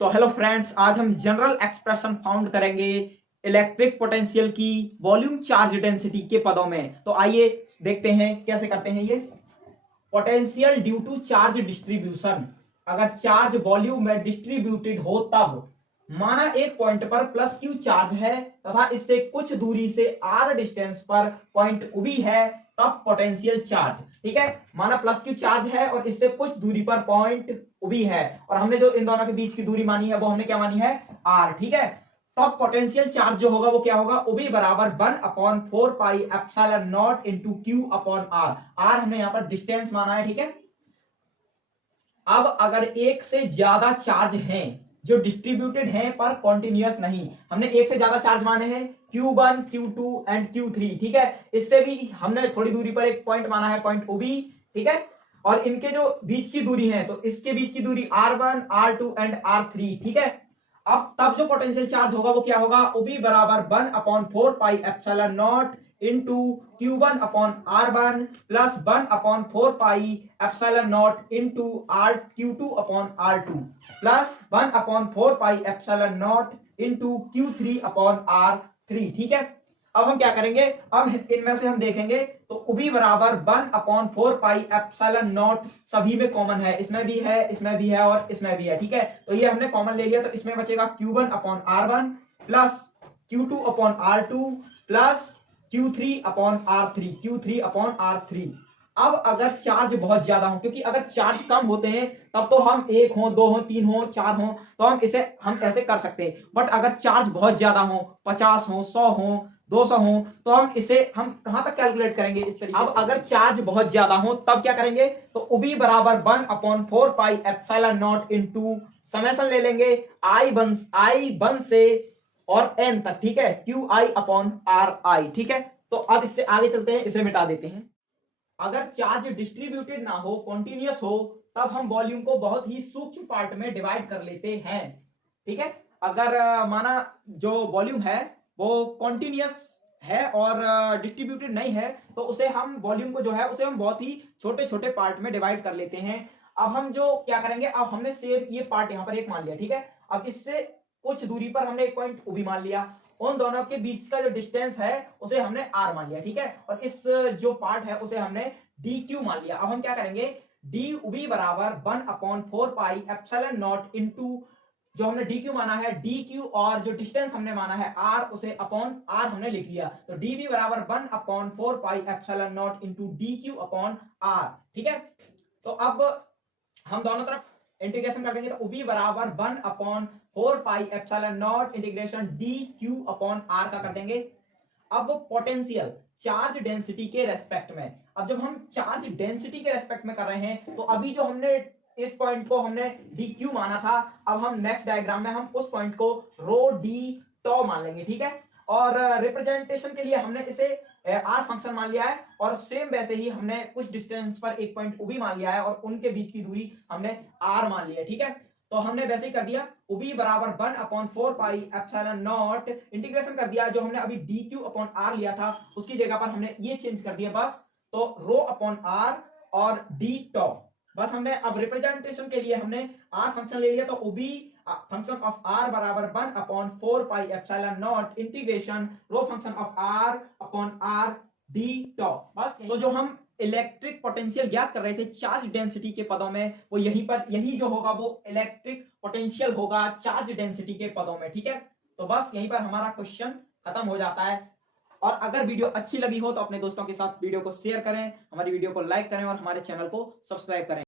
तो hello friends, आज हम जनरल एक्सप्रेशन फाउंड करेंगे इलेक्ट्रिक पोटेंशियल की वॉल्यूम चार्ज डेंसिटी के पदों में। तो आइए देखते हैं कैसे करते हैं ये। Potential due to charge distribution, अगर चार्ज वॉल्यूम में डिस्ट्रीब्यूटेड हो तब माना एक पॉइंट पर प्लस क्यू चार्ज है तथा इससे कुछ दूरी से आर डिस्टेंस पर पॉइंट उबी है, तब पोटेंशियल चार्ज, ठीक है, माना प्लस क्यू चार्ज है और इससे कुछ दूरी पर पॉइंट उबी है और हमने जो इन दोनों के बीच की दूरी मानी है वो हमने क्या मानी है, आर, ठीक है। तब पोटेंशियल चार्ज जो होगा वो क्या होगा, उबी बराबर 1/4 pi epsilon naught into Q upon R. R हमने यहां पर डिस्टेंस माना है, ठीक है। अब अगर एक से ज्यादा चार्ज हैं जो डिस्ट्रीब्यूटेड हैं पर कॉन्टिन्यूअस नहीं, हमने एक से ज्यादा चार्ज माने हैं Q1, Q2 एंड Q3, ठीक है। इससे भी हमने थोड़ी दूरी पर एक पॉइंट माना है, पॉइंट OB, ठीक है। और इनके जो बीच की दूरी है तो इसके बीच की दूरी R1, R2 एंड R3, ठीक है। अब तब जो पोटेंशियल चार्ज होगा वो क्या होगा, OB बराबर 1/4 pi epsilon naught into Q1 upon R1 plus 1/4 pi epsilon naught into Q2 upon R2 plus 1/4 pi epsilon naught into Q3 upon R3, ठीक है। अब हम क्या करेंगे, अब इनमें से हम देखेंगे तो उबी बराबर 1/4 पाई एप्सिलॉन नॉट सभी में कॉमन है, इसमें भी है, इसमें भी है और इसमें भी है, ठीक है। तो ये हमने कॉमन ले लिया, तो इसमें बचेगा Q1 upon R1 plus Q2 upon R2 plus Q3 upon R3। अब अगर चार्ज बहुत ज्यादा हो, क्योंकि अगर चार्ज कम होते हैं तब तो हम 1 हो, 2 हो, 3 हो, 4 हो तो हम ऐसे कर सकते हैं, बट अगर चार्ज बहुत ज्यादा हो, 50 हो, 100 हो, 200 हो, तो हम कहां तक कैलकुलेट करेंगे इस तरीके। अब अगर चार्ज बहुत ज्यादा हो तब क्या करेंगे, तो उबी बराबर 1/4 pi epsilon naught into summation ले लेंगे I1 से और n तक, ठीक है, QI अपॉन RI, ठीक है। तो अब इससे आगे चलते हैं, इसे मिटा देते हैं। अगर चार्ज डिस्ट्रीब्यूटेड ना हो, कॉन्टिन्यूअस हो, तब हम वॉल्यूम को बहुत ही सूक्ष्म पार्ट में डिवाइड कर लेते हैं, ठीक है। अगर माना जो वॉल्यूम है वो कॉन्टिन्यूअस है और डिस्ट्रीब्यूटेड नहीं है तो उसे हम वॉल्यूम को जो है उसे हम बहुत ही छोटे छोटे पार्ट में डिवाइड कर लेते हैं। अब हम जो क्या करेंगे, अब हमने सेम ये पार्ट यहां पर एक मान लिया, ठीक है। अब इससे कुछ दूरी पर हमने एक पॉइंट ओ भी मान लिया, उन दोनों के बीच का जो डिस्टेंस है उसे हमने आर मान लिया, ठीक है। और इस जो पार्ट है उसे हमने डी क्यू मान लिया। अब हम क्या करेंगे, डी उबी बराबर 1/4 पाई एप्सिलॉन नॉट इंटू जो हमने डी क्यू माना है, डी क्यू और जो डिस्टेंस हमने माना है आर उसे अपॉन आर हमने लिख लिया, तो डी बी बराबर 1/4 pi epsilon naught into D Q upon R, ठीक है। तो अब हम दोनों तरफ इंटीग्रेशन कर देंगे, तो उबी बराबर 1/4 pi epsilon naught integration D Q upon R का कर देंगे। अब पोटेंशियल चार्ज डेंसिटी के रेस्पेक्ट में, अब जब हम चार्ज डेंसिटी के रेस्पेक्ट में कर रहे हैं तो अभी जो हमने इस पॉइंट को हमने डी क्यू माना था, अब हम नेक्स्ट डायग्राम में हम उस पॉइंट को रो डी टॉ मान लेंगे, ठीक है। और रिप्रेजेंटेशन के लिए हमने इसे आर फंक्शन मान लिया है और सेम वैसे ही हमने कुछ डिस्टेंस पर एक पॉइंट उबी मान लिया है और उनके बीच की दूरी हमने आर मान लिया है, ठीक है। तो हमने वैसे ही कर दिया, उबी बराबर 1/4 पाई एप्सिलॉन नॉट इंटीग्रेशन कर दिया, जो हमने अभी डी क्यू अपॉन आर लिया था उसकी जगह पर हमने ये चेंज कर दिया बस, तो रो अपॉन आर और डी टॉ बस। हमने अब रिप्रेजेंटेशन के लिए हमने आर फंक्शन ले लिया, तो उबी फंक्शन ऑफ आर बराबर 1/4 pi epsilon naught integration rho function of r upon r d tau बस। तो जो हम इलेक्ट्रिक पोटेंशियल ज्ञात कर रहे थे चार्ज डेंसिटी के पदों में, वो यही जो होगा वो इलेक्ट्रिक पोटेंशियल होगा चार्ज डेंसिटी के पदों में, ठीक है। तो बस यहीं पर हमारा क्वेश्चन खत्म हो जाता है। और अगर वीडियो अच्छी लगी हो तो अपने दोस्तों के साथ वीडियो को शेयर करें, हमारी वीडियो को लाइक करें और हमारे चैनल को सब्सक्राइब करें।